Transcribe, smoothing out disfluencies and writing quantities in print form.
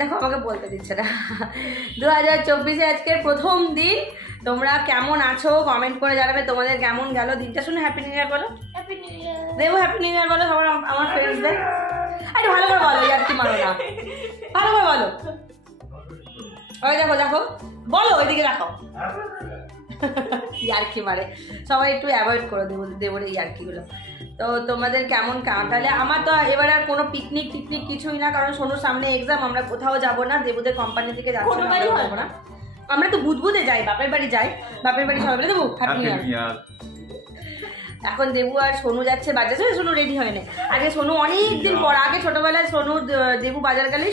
দেখো আমাকে বলতে দিচ্ছে না। 2024 আজকের প্রথম দিন। তোমরা কেমন আছো কমেন্ট করে জানাবে, তোমাদের কেমন গেল দিনটা। শুনে হ্যাপি নিউ ইয়ার বলো। Happy new year. দেবো হ্যাপি নিউ ইয়ার বলো সবার, আমার ফ্রেন্ডসদের। আরে ভালো করে বলো, ইয়ার কি মারো না, ভালো করে বলো। ওই দেখো দেখো বলো, ওইদিকে রাখো। ইয়ার্কি মারে সবাই, একটু অ্যাভয়েড করে দেবো এই ইয়ার্কিগুলো। তো তোমাদের কেমন কাটালে? আমার তো এবার আর কোনো পিকনিক টিকনিক কিছুই না, কারণ সোনুর সামনে এক্সাম, আমরা কোথাও যাব না, দেবুদের কোম্পানি থেকে যাচ্ছি না। আমরা তো বুধবুধে যাই, বাপের বাড়ি যাই, বাপের বাড়ি সবাই বলে দেবো হ্যাপি নিউ ইয়ার। এখন দেবু আর সোনু যাচ্ছে বাজারে, সোনু রেডি হয় না। আগে সোনু অনেকদিন পর, আগে ছোটবেলায় সোনু দেবু বাজার গেলেই